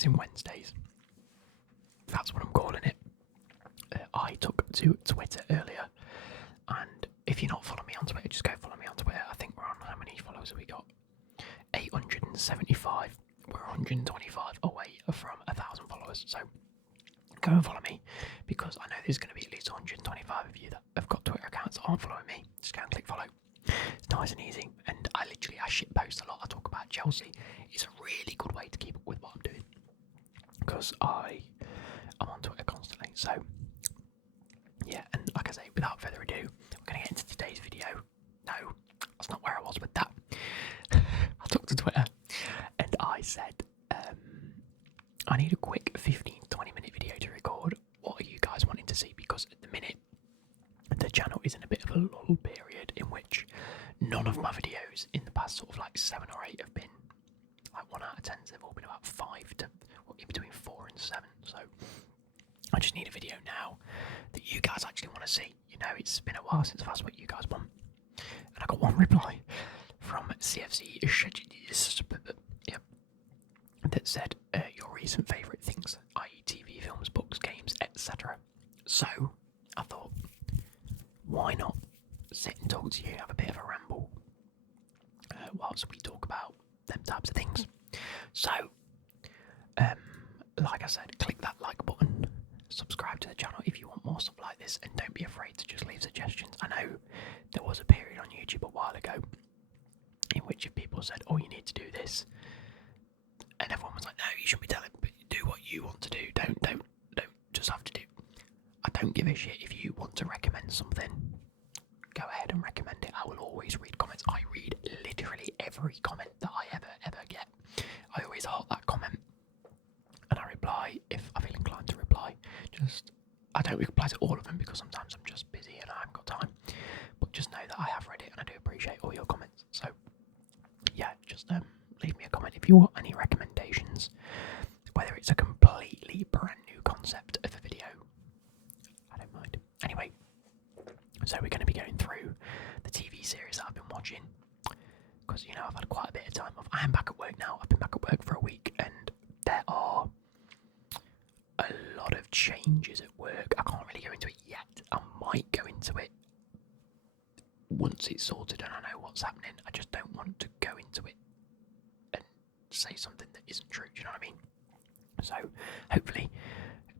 Relaxing Wednesdays. That's what I'm calling it. I took to Twitter earlier, and if you're not following me on Twitter, just go follow me on Twitter. I think we're on, how many followers have we got? 875. We're 125 away from 1,000 followers, so go and follow me, because I know there's going to be at least 125 of you that have got Twitter accounts that aren't following me. Just go and click follow. It's nice and easy, and I shit post a lot. I talk about Chelsea. It's a really good way to keep up with what I'm doing, because I'm on Twitter constantly. So yeah, and like I say, without further ado, we're going to get into today's video. No, that's not where I was with that. I took to Twitter and I said, I need a quick 15-20 minute video to record. What are you guys wanting to see? Because at the minute, the channel is in a bit of a lull period in which none of my videos in the past sort of like 7 or 8 have been like 1 out of 10. They've all been about 5 to, well, in between 4 and 7. So I just need a video now that you guys actually want to see. You know, it's been a while since I've asked what you guys want. And I got one reply from CFC, yep, that said, your recent favourite things, i.e. TV, films, books, games, etc. So I thought, why not sit and talk to you, have a bit of a ramble, whilst we talk about them types of things. So, like I said, click that like button, subscribe to the channel if you want more stuff like this, and don't be afraid to just leave suggestions. I know there was a period on YouTube a while ago in which if people said, oh, you need to do this, and everyone was like, no, you shouldn't be telling, but do what you want to do. Don't just have to do. I don't give a shit if you want to recommend something. Go ahead and recommend it. I will always read comments. I read literally every comment that I ever get. I always heart that comment, and I reply if I feel inclined to reply. I don't reply to all of them because sometimes I'm just busy and I haven't got time. But just know that I have read it and I do appreciate all your comments. So yeah, just leave me a comment if you want any recommendations, whether it's a completely brand new concept of a video. I don't mind. Anyway, so we're going to be going through the TV series that I've been watching, because, you know, I've had quite a bit of time off. I am back at work now. I've been back at work for a week, and there are a lot of changes at work. I can't really go into it yet. I might go into it once it's sorted and I know what's happening. I just don't want to go into it and say something that isn't true. Do you know what I mean? So hopefully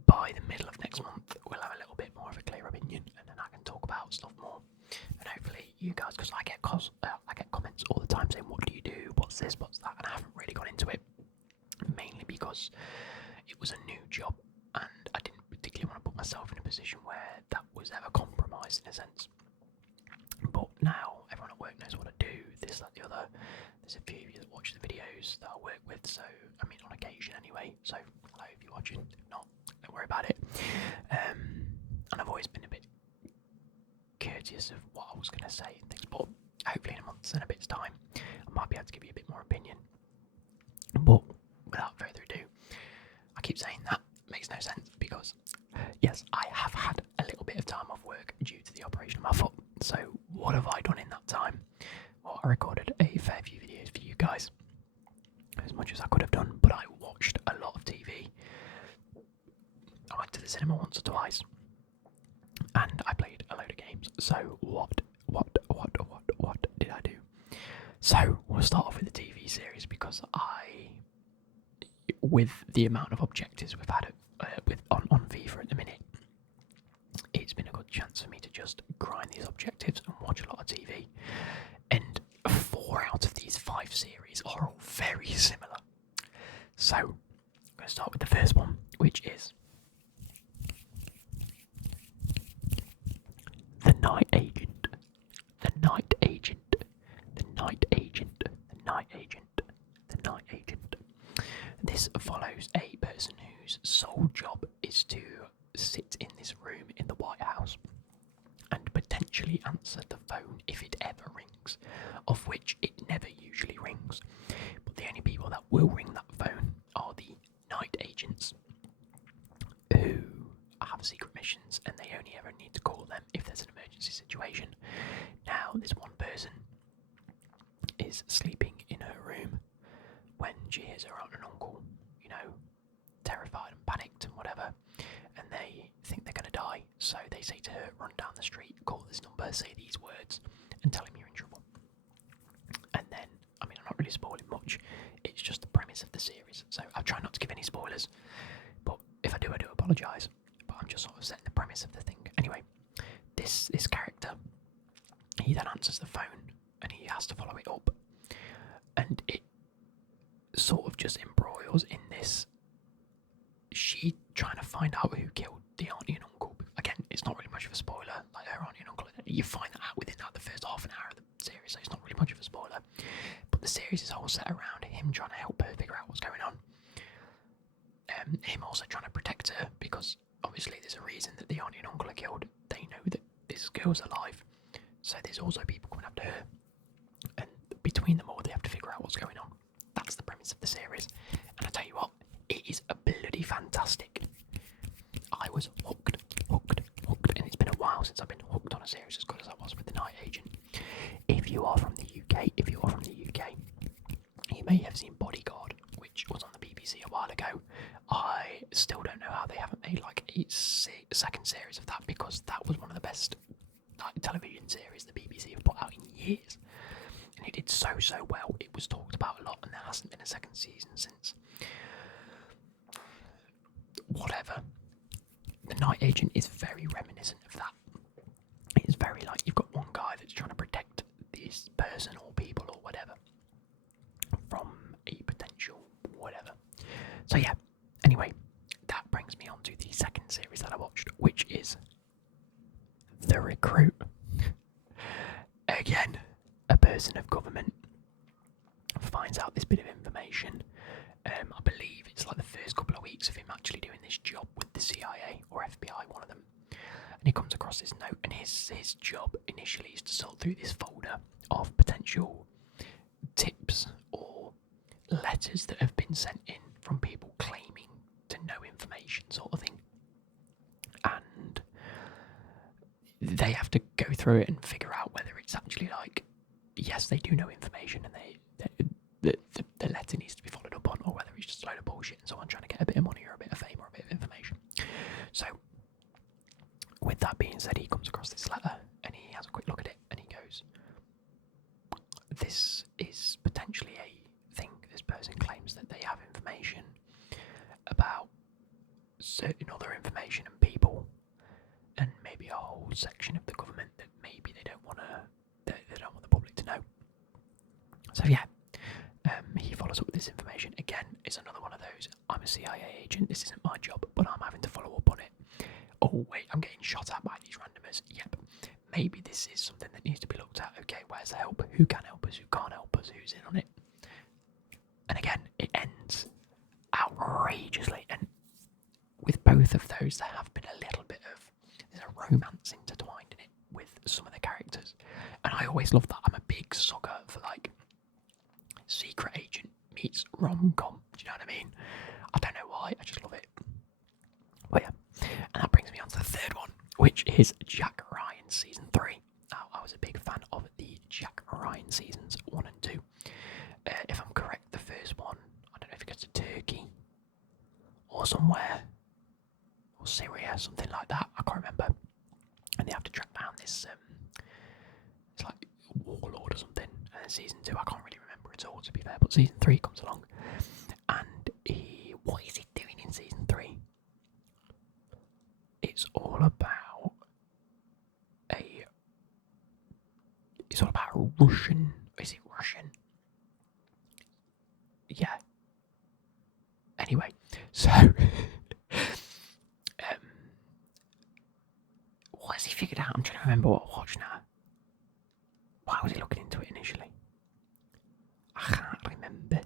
by the middle of next month we'll have a little bit more of a clear opinion, and then I can talk about stuff more. And hopefully you guys, because I get comments all the time saying, what do you do, what's this, what's that, and I haven't really gone into it, mainly because it was a new job and I didn't particularly want to put myself in a position where that was ever compromised in a sense. But now everyone at work knows what I do, this, that, the other. There's a few of you that watch the videos that I work with, so I mean on occasion anyway, so hello if you're watching. If not, don't worry about it. And I've always been a bit courteous of what I was going to say and things, but hopefully in a month's and a bit's time I might be able to give you a bit more opinion. But without further ado, I keep saying that makes no sense because yes, I have had a little bit of time off work due to the operation of my foot. So what have I done in that time? Well, I recorded a fair few videos for you guys, as much as I could have done, but I watched a lot of TV. I went to the cinema once or twice, and I played a load of games. So what did I do? So we'll start off with the TV series, because with the amount of objectives we've had on FIFA at the minute, it's been a good chance for me to just grind these objectives and watch a lot of TV. And 4 out of these 5 series are all very similar. So I'm going to start with the first one, which is The Night Agent. The Night Agent. The Night Agent. The Night Agent. The Night Agent. This follows a person whose sole job is to sit in this room in the White House and potentially answer the phone if it ever rings, of which it never usually rings. But the only people that will ring that phone are the night agents, who have secret missions and they only ever need to call them if there's an emergency situation. Now, this one person is sleeping in her room when she hears her aunt and uncle, you know, panicked and whatever, and they think they're going to die. So they say to her, run down the street, call this number, say these words, and tell him you're in trouble. And then, I mean, I'm not really spoiling much. It's just the premise of the series. So I'll try not to give any spoilers, but if I do apologise. But I'm just sort of setting the premise of the thing. Anyway, this character, he then answers the phone, and he has to follow it up. And it sort of just embroils in this. She trying to find out who killed the auntie and uncle. Again, it's not really much of a spoiler. Like her auntie and uncle, you find that out within like the first half an hour of the series, so it's not really much of a spoiler. But the series is all set around him trying to help her figure out what's going on. Him also trying to protect her, because obviously there's a reason that the auntie and uncle are killed. They know that this girl's alive, so there's also people coming after her. And between them all, they have to figure out what's going on. That's the premise of the series. And I tell you what, it is a bloody fantastic. I was hooked. And it's been a while since I've been hooked on a series as good as I was with The Night Agent. If you are from the UK, you may have seen Bodyguard, which was on the BBC a while ago. I still don't know how they haven't made like a second series of that, because that was one of the best television series the BBC have put out in years. And it did so well. It was talked about a lot, and there hasn't been a second season since. Whatever. The Night Agent is very reminiscent of that. It's very like you've got one guy that's trying to protect this person or people or whatever from a potential whatever. So yeah, anyway, that brings me on to the second series that I watched, which is The Recruit. Again, a person of government finds out this bit of information. I believe it's like the first couple of weeks of him actually doing this job with the CIA or FBI, one of them. And he comes across this note, and his job initially is to sort through this folder of potential tips or letters that have been sent in from people claiming to know information, sort of thing. And they have to go through it and figure out whether it's actually like, yes, they do know information, and the letter needs to be followed up on, or whether it's just a load of bullshit and someone trying to get a bit of money or a bit of fame or a bit of information. So, with that being said, he comes across this letter and he has a quick look at it and he goes, this is potentially a thing. This person claims that they have information about certain other information and people, and maybe a whole section of the government that maybe they don't want the public to know. So yeah, he follows up with this information. Again, it's another one of those, I'm a CIA agent, this isn't my job, but I'm having to follow up on it. Oh wait, I'm getting shot at by these randomers. Yep, maybe this is something that needs to be looked at. Okay, where's the help? Who can help us? Who can't help us? Who's in on it? And again, it ends outrageously. And with both of those, there have been a little bit of, there's a romance intertwined in it with some of the characters. And I always love that. I'm a big sucker for like secret agent meets rom-com. Do you know what I mean? I don't know why, I just love it. But yeah, and that brings me on to the third one, which is Jack Ryan Season 3. Now, I was a big fan of the Jack Ryan Seasons 1 and 2. If I'm correct, the first one, I don't know if it goes to Turkey or somewhere, or Syria, something like that, I can't remember. And they have to track down this, it's like warlord or something. And then Season 2, I can't really remember at all, to be fair, but Season 3 comes along. And what is he doing in Season 3? It's all about a Russian. Is it Russian? Yeah. Anyway, so what has he figured out? I'm trying to remember what I watched now. Why was he looking into it initially? I can't remember.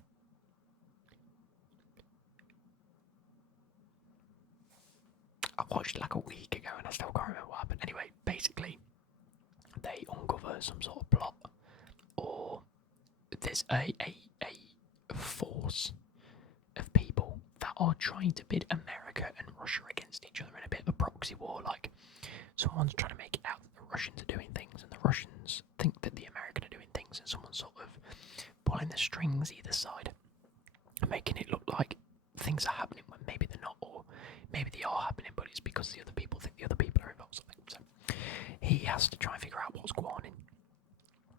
I watched it like a week ago and I still can't remember what happened. Anyway, basically, they uncover some sort of plot, or there's a force of people that are trying to bid America and Russia against each other in a bit of a proxy war. Like, someone's trying to make it out that the Russians are doing things and the Russians think that the Americans are doing things, and someone's sort of pulling the strings either side and making it look like things are happening when maybe they're not, or maybe they are happening, but it's because the other people think the other people are involved. So he has to try and figure out what's going on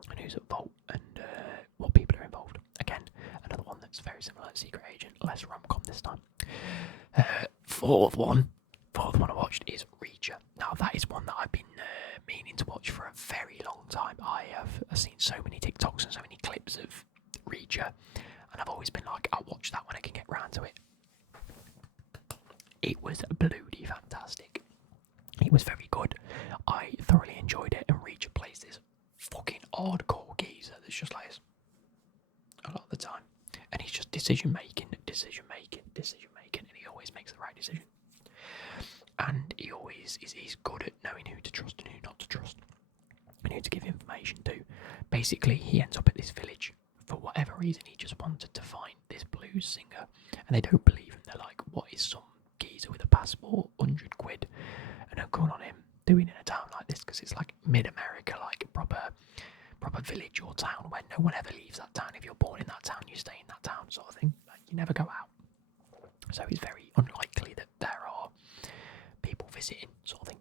and who's at fault and what people are involved. Again, another one that's very similar to Secret Agent, less rom-com this time. Fourth one I watched is Reacher. Now that is one that I've been meaning to watch for a very long time. I have seen so many TikToks and so many clips of Reacher, and I've always been like, I'll watch that when I can get round to it. It was bloody fantastic. It was very good. I thoroughly enjoyed it, and Reacher plays this fucking hardcore geezer that's just like this a lot of the time. And he's just decision making, and he always makes the right decision. And he always he's good at knowing who to trust and who not to trust, and who to give information to. Basically, he ends up at this village for whatever reason. He just wanted to find this blues singer, and they don't believe him. They're like, what is some geezer with a passport, 100 quid, and a gun on him doing in a town like this? Because it's like mid-America, like proper village or town where no one ever leaves that town. If you're born in that town, you stay in that town, sort of thing. Like, you never go out. So it's very unlikely that there are people visiting, sort of thing.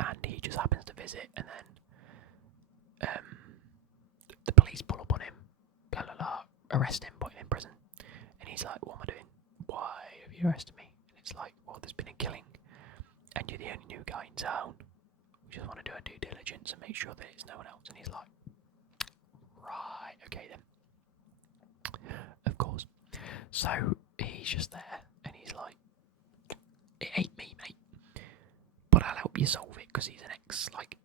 And he just happens to visit, and then the police pull up on him, blah blah blah, arrest him, put him in prison. And he's like, what am I doing? Why have you arrested me? And it's like, well, there's been a killing, and you're the only new guy in town. We just want to do our due diligence and make sure that it's no one else. And he's like, right, okay then. Of course. So he's just there, and he's like, it ain't me, mate, but I'll help you solve it, because he's an like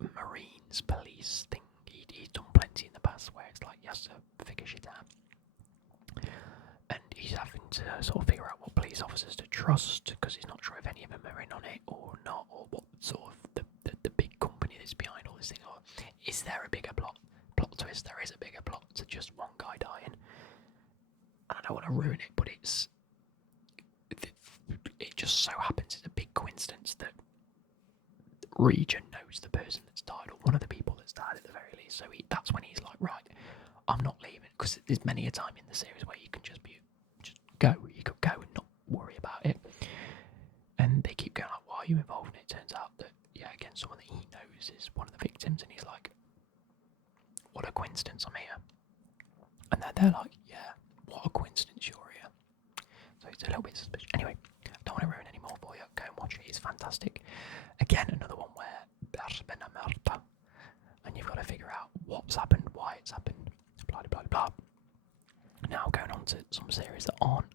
Marines police thing. He's done plenty in the past where it's like he has to figure shit out, and he's having to sort of figure out what police officers to trust, because he's not sure if any of them are in on it or not, or what sort of the big company that's behind all this thing, or is there a bigger plot twist? There is a bigger plot to just one guy dying. And I don't want to ruin it, but it just so happens it's a big coincidence that Reacher knows the person that's died, or one of the people that's died at the very least. So that's when he's like, right, I'm not leaving, because there's many a time in the series where you can just go. You could go and not worry about it. And they keep going like, why are you involved? And it turns out that, yeah, again, someone that he knows is one of the victims, and he's like, what a coincidence, I'm here. And they're like, yeah, what a coincidence you're here. So it's a little bit suspicious. Anyway, I don't want to ruin any more for you. Go and watch it. It's fantastic. Again, another one where there's been a murder, and you've got to figure out what's happened, why it's happened, blah, blah, blah. Now, going on to some series that aren't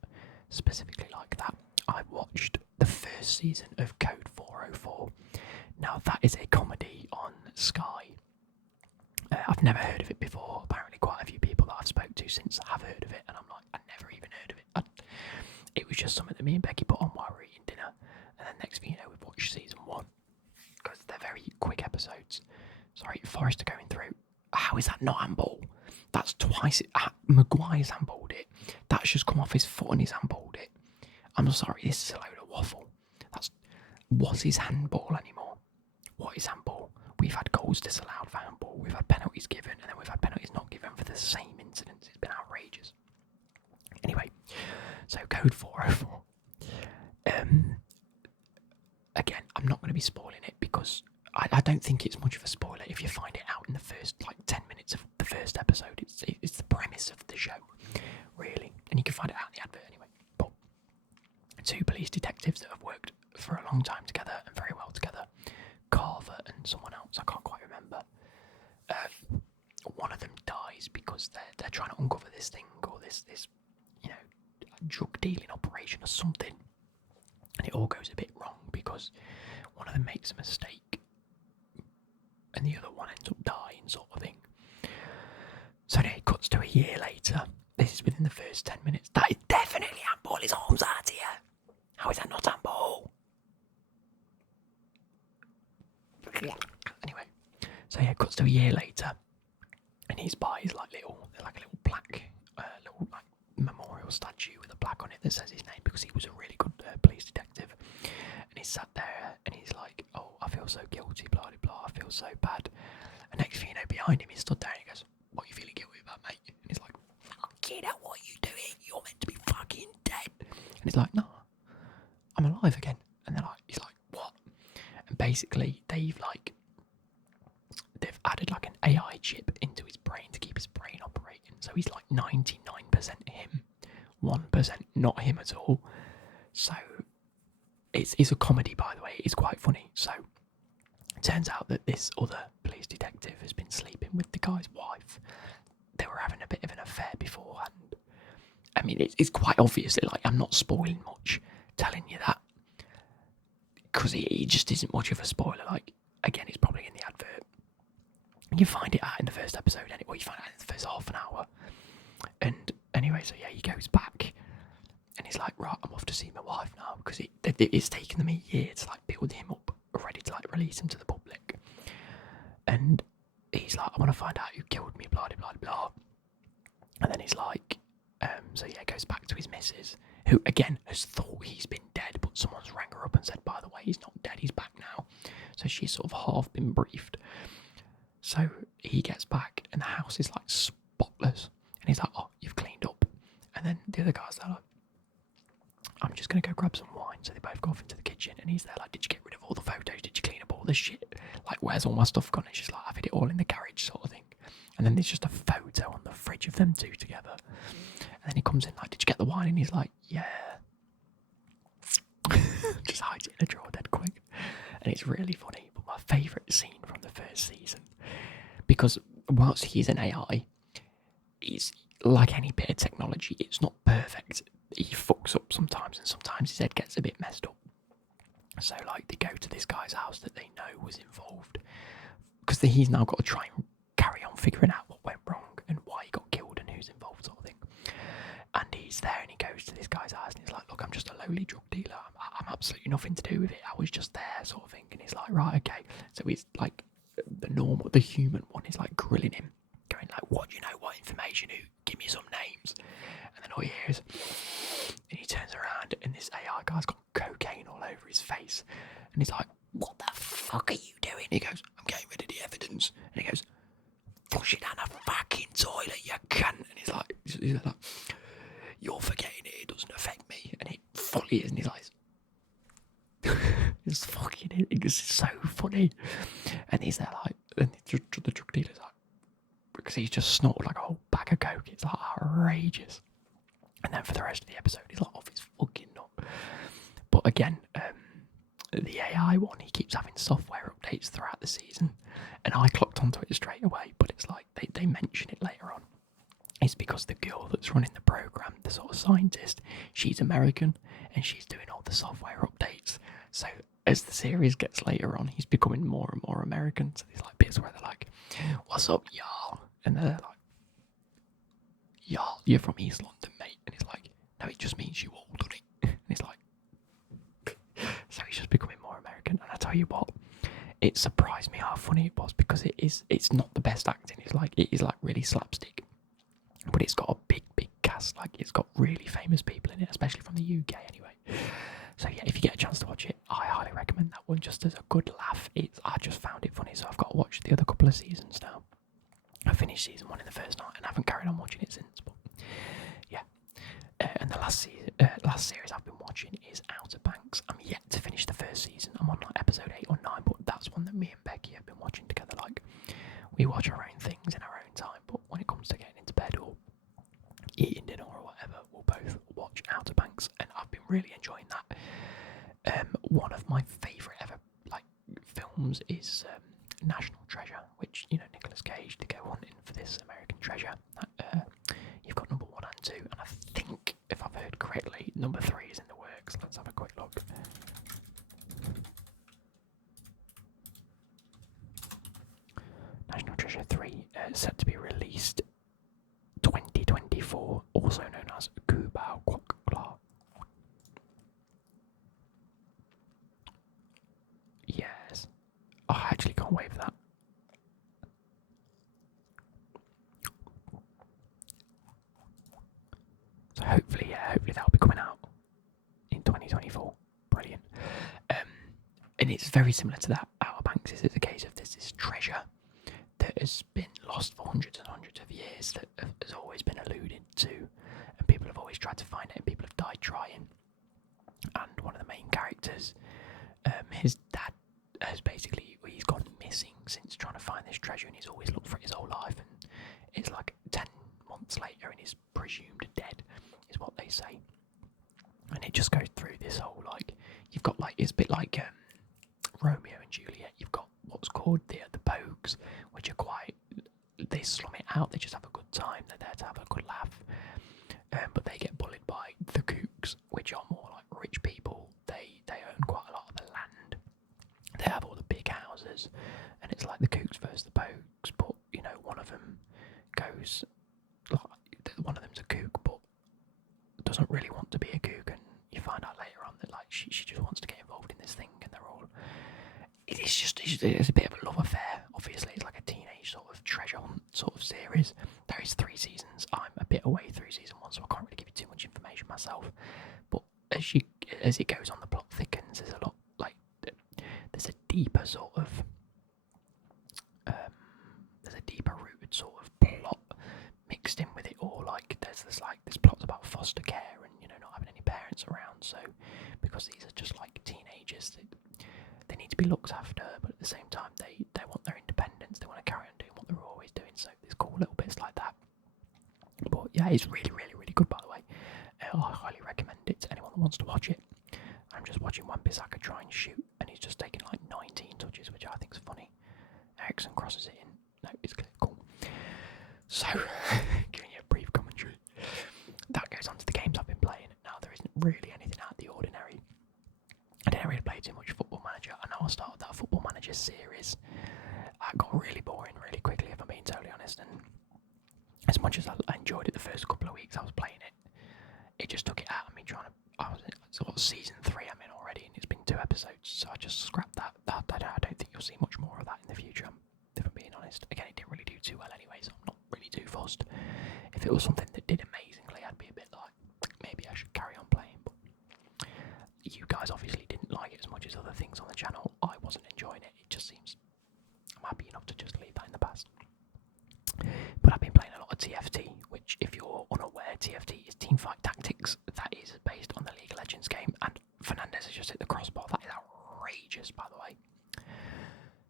specifically like that. I watched the first season of Code 404. Now, that is a comedy on Sky. I've never heard of it before. Apparently quite a few people that I've spoke to since have heard of it, and I'm like, I never even heard of it. It was just something that me and Becky put on while we were eating dinner, and then next thing you know, we've watched season 1, because they're very quick episodes. Sorry, Forrester going through. How is that not handball? That's twice. Maguire's handballed it. That's just come off his foot and he's handballed it. I'm sorry, this is a load of waffle. What is handball anymore? What is handball? We've had goals disallowed for handball, we've had penalties given, and then we've had penalties not given for the same incidents. It's been outrageous. Anyway, so Code 404. Again, I'm not going to be spoiling it, because I don't think it's much of a spoiler if you find it out in the first 10 minutes of the first episode. It's the premise of the show, really, and you can find it out in the advert anyway. But two police detectives that have worked for a long time together and very well together, Carver and someone else, I can't quite remember. One of them dies because they're trying to uncover this thing, or this drug dealing operation or something, and it all goes a bit wrong because one of them makes a mistake and the other one ends up dying, sort of thing. So then it cuts to a year later. This is within the first 10 minutes. That is definitely handball. His arms out here. How is that not handball? Anyway, so yeah, it cuts to a year later, and he's by his like a little plaque, little like memorial statue with a plaque on it that says his name, because he was a really good police detective. And he's sat there and he's like, oh, I feel so guilty, blah blah blah, I feel so bad. And next thing you know, behind him, he stood there and he goes, what are you feeling guilty about, mate? And he's like, fucking hell, what are you doing? You're meant to be fucking dead. And he's like, no, I'm alive again. And he's like, what? And basically, they've added like an AI chip into his brain to keep his brain operating. So he's like 99% him, 1% not him at all. So it's a comedy, by the way. It's quite funny. So it turns out that this other police detective has been sleeping with the guy's wife. They were having a bit of an affair beforehand. I mean, it's quite obvious that, like, I'm not spoiling much telling you that, because it just isn't much of a spoiler. Like, again, it's probably in the advert. You find it out in the first episode, anyway. You find it out in the first half an hour. And anyway, so yeah, he goes back, and he's like, right, I'm off to see my wife now, because it's taken them a year to like build him up, ready to like release him to the public. And he's like, I want to find out who killed me, blah, blah, blah, blah. And then he's like, so yeah, goes back to his missus, who again has thought he's been dead, but someone's rang her up and said, by the way, he's not dead, he's back now. So she's sort of half been briefed. So he gets back, and the house is like spotless. And he's like, oh, you've cleaned up. And then the other guy's there like, I'm just going to go grab some wine. So they both go off into the kitchen, and he's there like, did you get rid of all the photos? Did you clean up all the shit? Like, where's all my stuff gone? And she's like, I've hid it all in the garage, sort of thing. And then there's just a photo on the fridge of them two together. And then he comes in like, did you get the wine? And he's like, yeah. Just hides it in a drawer dead quick. And it's really funny. But my favourite scene from the first season, because whilst he's an AI, he's like any bit of technology, it's not perfect. He fucks up sometimes, and sometimes his head gets a bit messed up. So like, they go to this guy's house that they know was involved, because he's now got to try and carry on figuring out what went wrong and why he got killed and who's involved, sort of thing. And he's there, and he goes to this guy's house, and he's like, look, I'm just a lowly drug dealer, I'm absolutely nothing to do with it, I was just there, sort of thing. And he's like, right, okay. So he's like, the human one is like grilling him, going like, what do you know, what information, who, give me some names. And then all he hears, and he turns around, and this AI guy's got cocaine all over his face, and he's like, what the fuck are you doing? He goes, I'm getting rid of the evidence. And he goes, flush it down a fucking toilet, you cunt. And he's like, you're forgetting it doesn't affect me. And it fully is in his eyes. It's so funny. And he's there like, and the drug dealer's like, because he's just snorted like a whole bag of coke. It's like outrageous. And then for the rest of the episode, he's like off his fucking nut. But again, the AI one, he keeps having software updates throughout the season, and I clocked onto it straight away. But it's like they mention it later on. It's because the girl that's running the program, the sort of scientist, she's American, and she's doing all the software updates. So as the series gets later on, he's becoming more and more American. So there's like bits where they're like, "What's up, y'all?" And they're like, "Y'all, you're from East London, mate." And he's like, "No, it just means you all done it." And he's like, so he's just becoming more American. And I tell you what, it surprised me how funny it was, because it's not the best acting. It is like really slapstick, but it's got a big cast. Like, it's got really famous people in it, especially from the UK anyway. So yeah, if you get a chance to watch it, I highly recommend that one, just as a good laugh. I just found it funny, so I've got to watch the other couple of seasons now. I finished season 1 in the first night and I haven't carried on watching it since, but yeah. And the last series I've been watching is Outer Banks. I'm yet to finish the first season. I'm on like episode 8 or 9, but that's one that me and Becky have been watching together. Like, we watch our own things in our own time, but when it comes to getting into bed or eating dinner or whatever, we'll both watch Outer Banks, and I've been really enjoying that. One of my favourite ever like films is National Treasure, which, you know, Nicolas Cage to go hunting for this American treasure. You've got number 1 and 2, and I think, if I've heard correctly, number 3 is in the works. Let's have a quick look. National Treasure 3 set to be released 2024, also known as Kubao Kwok Kla. Yes. Oh, I actually can't wait for that. So hopefully that'll be coming out in 2024. Brilliant. And it's very similar to that. Outer Banks is a case of this treasure that has been lost for hundreds and hundreds of years, that has always been alluded to, and people have always tried to find it, and people have died trying. And one of the main characters. His dad he's gone missing since trying to find this treasure, and he's always looked for it his whole life, and it's like 10 months later and he's presumed dead, is what they say. And it just goes through this whole, like, you've got, like, it's a bit like Romeo and Juliet. You've got what's called the Pogues, which are quite, they slum it out, they just have a good time, they're there to have a good laugh. But they get bullied by the Kooks, which are more like rich people. They own quite a lot of the land. They have all the big houses, and it's like the Kooks versus the Pogues. But you know, one of them goes, like, one of them's a Kook, but doesn't really want to be a Kook, and you find out later on that like she just wants to get involved in this thing, and they're all. It's a bit of a love affair. Obviously, it's like a teenage sort of treasure hunt sort of series. There is 3 seasons. I'm a bit away through season 1, so I can't really give you too much information myself. But as it goes on, the plot thickens. There's a lot, like, there's a deeper sort of there's a deeper rooted sort of plot mixed in with it all. Like there's plots about foster care and, you know, not having any parents around. So because these are just like teenagers, they need to be looked after, but at the same time they want their independence. They want to carry on doing what they're always doing. So there's cool little bits like that. But yeah, it's really, really, really good, by the way. I highly recommend it to anyone that wants to watch it. I'm just watching one Bissaka try and shoot, and he's just taken like 19 touches, which I think is funny. Ericsson crosses it in. No, it's clear. Cool. So, giving you a brief commentary. That goes on to the games I've been playing. Now, there isn't really anything out of the ordinary. I didn't really play too much Football Manager. I know I started that Football Manager series. It got really boring really quickly, if I'm being totally honest, and as much as I enjoyed it the first couple of weeks I was playing it, it just took it out of me I was in sort of season 3 I'm in already, and it's been 2 episodes, so I just scrapped that. I don't think you'll see much more of that in the future, if I'm being honest. Again, it didn't really do too well anyway, so I'm not really too fussed. If it was something that did amazingly, I'd be a bit like, maybe I should carry on playing, but you guys obviously didn't like it as much as other things on the channel. I wasn't enjoying it. It just seems, I'm happy enough to just leave that in the past. But I've been playing a lot of TFT, which, if you're unaware, TFT is Teamfight Tactics. That is based on the League of Legends game, and Fernandez has just hit the crossbar. That is outrageous, by the way.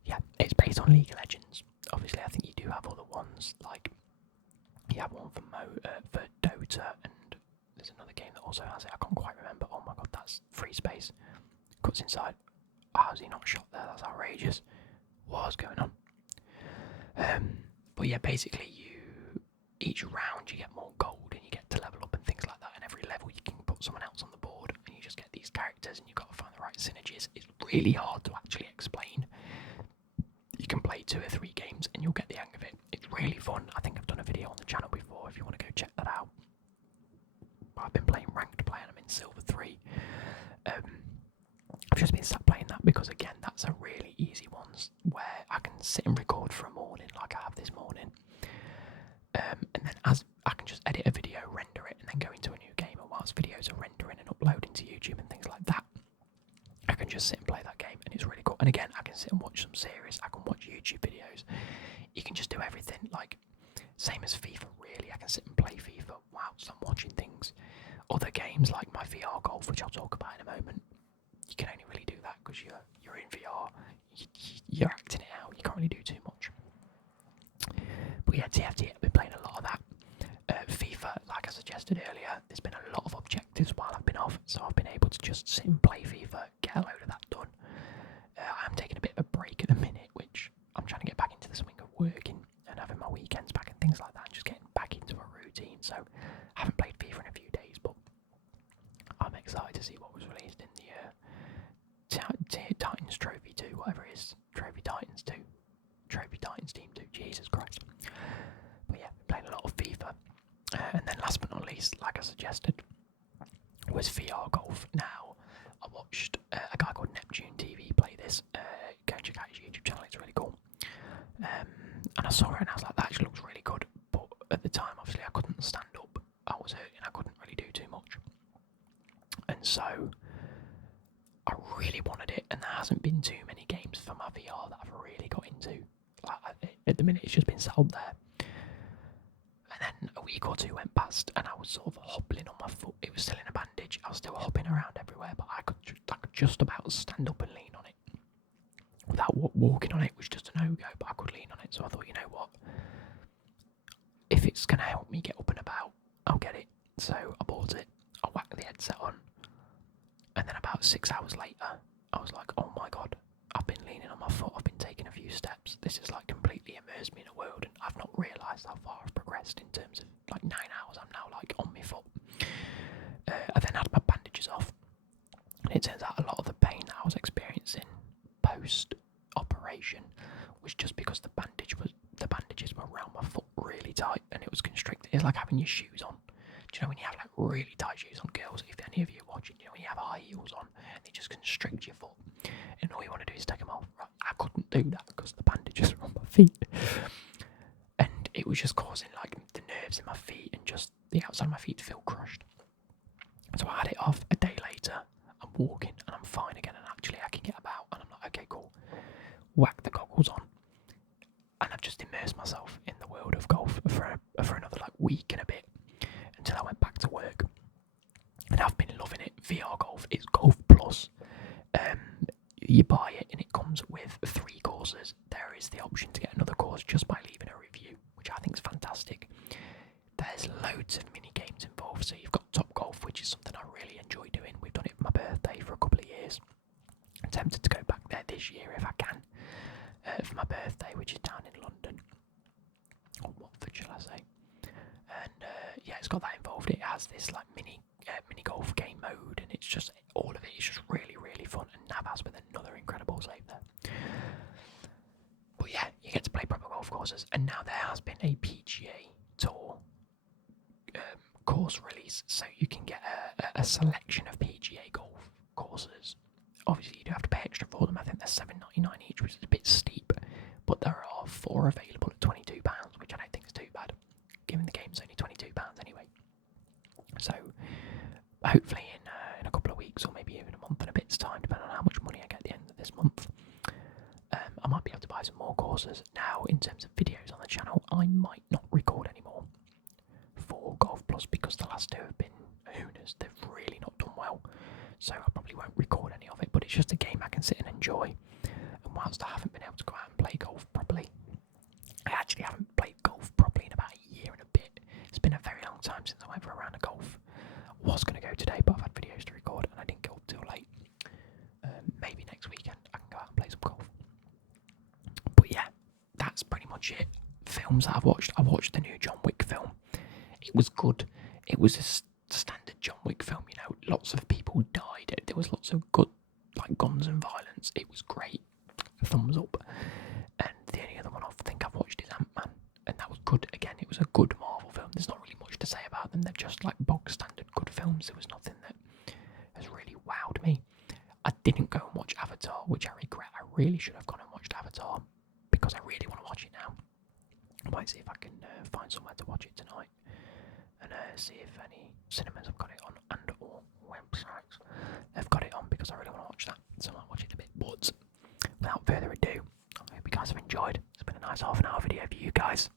Yeah, it's based on League of Legends. Obviously, I think you do have other ones, like you have one for Dota, and there's another game that also has it. I can't quite remember. Oh my god, that's free space. Cuts inside. How's he not shot there? That's outrageous. What's going on? But yeah, basically each round you get more gold and you get to level up and things like that, and every level you can put someone else on the board and you just get these characters and you've got to find the right synergies. It's really hard to actually explain. You can play 2 or 3 games and you'll get the hang of it. It's really fun. I think I've done a video on the channel before if you want to go check that out. I've been playing ranked play and I'm in Silver 3. I've just been sat playing that because, again, that's a really easy one where I can sit and record for a morning like I have this morning, and then as I can just edit a video, render it, and then go into a new game, and whilst videos are rendering and uploading to YouTube and things like that, I can just sit and play that game, and it's really cool. And again, I can sit and watch some series, I can watch YouTube videos, you can just do everything, like, same as FIFA really. I can sit and play FIFA whilst I'm watching things. Other games like my VR golf, which I'll talk about in a moment, you can only really do that because you're in VR, you're acting it out, you can't really do too much. But yeah, TFT, I've been playing a lot of that. FIFA, like I suggested earlier, there's been a lot of objectives while I've been off, so I've been able to just sit and play FIFA, get a load of that done. I'm taking a bit of a break at the minute, which I'm trying to get back into the swing of working and having my weekends back and things like that, and just getting back into a routine. So I haven't played FIFA in a few days, but I'm excited to see what was released in the Titans Trophy 2, whatever it is. Trophy Titans 2. Trophy Titans Team 2. Jesus Christ. But yeah, playing a lot of FIFA. And then last but not least, like I suggested, was VR golf. Now, I watched a guy called Neptune TV play this. Go and check out his YouTube channel, it's really cool. And I saw it and I was like, that actually looks really good. But at the time, obviously, I couldn't stand up. I was hurting, I couldn't really do too much. And so I really wanted it, and there hasn't been too many games for my VR that I've really got into. Like, at the minute, it's just been sat up there. And then a week or 2 went past, and I was sort of hobbling on my foot. It was still in a bandage. I was still hopping around everywhere, but I could just about stand up and lean on it. Without walking on it was just a no-go, but I could lean on it, so I thought, you know what? If it's going to help me get up and about, I'll get it. So I bought it, I whacked the headset on, and then about 6 hours later, I was like, oh my god, I've been leaning on my foot, I've been taking a few steps, this has like completely immersed me in a world, and I've not realised how far I've progressed in terms of like 9 hours, I'm now like on my foot. I then had my bandages off, and it turns out a lot of the pain that I was experiencing post-operation was just because the bandages were around my foot really tight, and it was constricted. It's like having your shoes on. Do you know when you have like really tight shoes on, girls? If any of you are watching, you know when you have high heels on and they just constrict your foot, and all you want to do is take them off. Right? I couldn't do that because the bandages were on my feet, and it was just causing like the nerves in my feet and just the outside of my feet to feel crushed. So I had it off. A day later, I'm walking and I'm fine again, and actually I can get about. And I'm like, okay, cool. Whack the goggles on, and I've just immersed myself in the world of golf for another like week and a bit until I went back to work. And I've been loving it. VR golf, it's Golf Plus. You buy it and it comes with 3 courses. There is the option to get another course just by leaving a review, which I think is fantastic. There's loads of mini games involved. So you've got Top Golf, which is something I really enjoy doing. We've done it for my birthday for a couple of years. I'm tempted to go back there this year if I can, for my birthday, which is down in London. Or Watford, shall I say. And yeah, it's got that involved. It has this like mini golf game mode, and it's just all of it is just really, really fun. And Navas with another incredible save there. But yeah, you get to play proper golf courses, and now there has been a PGA Tour course release, so you can get a selection of PGA golf courses. Obviously, you do have to pay extra for them. I think they're $7.99 each, which is a bit steep, but there are 4 available at £22, which I don't think is too bad, given the game's only £22 anyway. So hopefully in a couple of weeks, or maybe even a month and a bit's time, depending on how much money I get at the end of this month, I might be able to buy some more courses. Now, in terms of videos on the channel, I might not record anymore for Golf Plus because the last 2 have been hooners. They've really not done well, so I probably won't record any of it, but it's just a game I can sit and enjoy. And whilst I haven't been able to go out and play golf properly, I actually haven't played golf properly in about a year and a bit. It's been a very long time since I went for a round of golf. I was going to go today, but I've had videos to record and I didn't get up till late. Maybe next weekend I can go out and play some golf. But yeah, that's pretty much it. Films that I've watched. I watched the new John Wick film. It was good. It was a standard John Wick film, you know. Lots of people died. There was lots of good, like, guns and violence. It was great. Thumbs up. And the only other one I think I've watched is Ant-Man, and that was good. Again, it was a good Marvel film. There's not really much to say about them. They're just like bog standard good films. There was nothing that has really wowed me. I didn't go and watch Avatar, which I regret. I really should have gone and watched Avatar because I really want to watch it now. I might see if I can find somewhere to watch it tonight, and see if any cinemas have got it on, and or websites have got it on, because I really want to watch that. So I might watch it in a bit. But without further ado, I hope you guys have enjoyed. It's been a nice half an hour video for you guys.